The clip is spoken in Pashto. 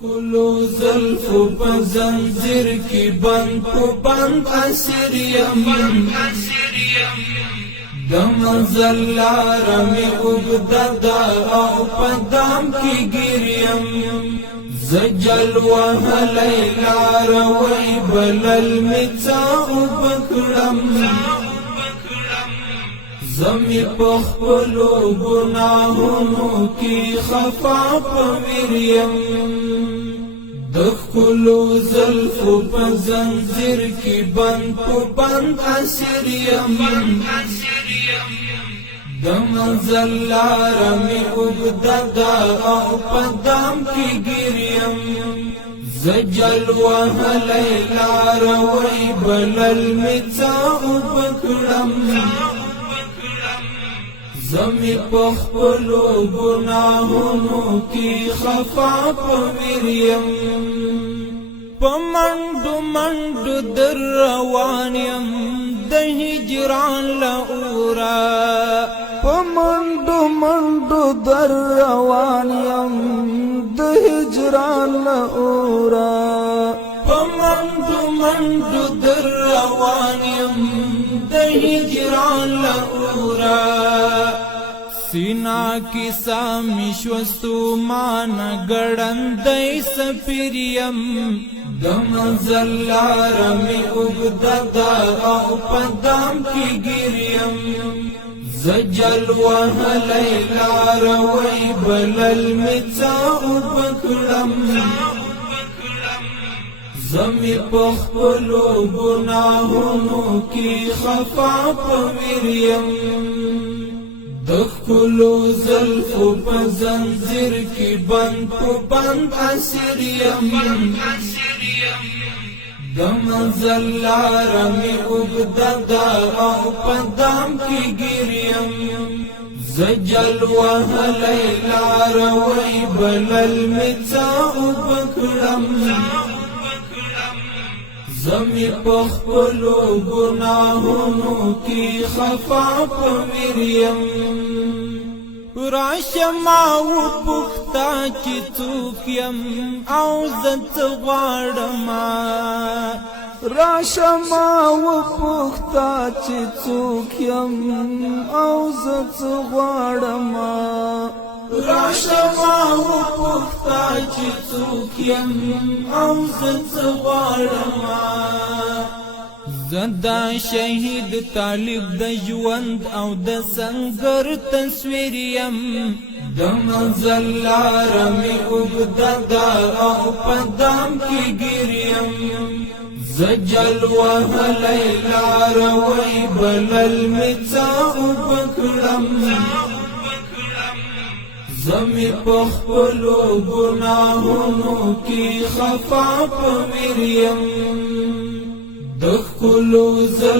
کلو زلف په زنجیر کی بند په بند اسیر یم د منزل لار می اوږده او په دام کی ګریم زجل وهلی لار وی بلل می څه وبکړم زمی په خپلو ګناهونو کی خفا په مریم د ښکلو زلفو په زنځیر کی بند په بند اسیر یم د منزل لاره می اوږده او په دام کی ګریم زجل وهلی لاره وی بلل می څه وبکړم زمی په خپلو ګناهونو کی خفا په مریم په منډو منډو در روان یم د هجران له اوره په منډو منډو در روان یم د هجران له اوره په منډو منډو در روان یم د هجران له اوره سینا کی سامی شوستو مان گڑندی سپریم د منزل لار می اوږده او په دام کی ګریم زجل وهلی لار وی بلل می څه وبکړم زمی په خپلو ګناهونو کی خفا په مریم د ښکلو زلفو په زنځیر کی بند په بند اسیر یم د منزل لاره می اوږده او په دام کی ګریم زجل وهلی لاره وی بلل می څه وبکړم زمی په خپلو ګناهونو کی خفا په مریم راشما وپوښته چې څوک یم او زه څه غواړم راشما وپوښته چې څوک یم او زه څه غواړم راشما وپوښته چې څوک یم او زه څه غواړم زه د شهید طالب د ژوند او د سنګر تصویر یم د منزل لاره می اوږده او په دام کی ګریم زجل وهلی لاره وی بلل می څه وبکړم زمی په خپلو ګناهونو کی خفا په مریم د ښکلو زلفو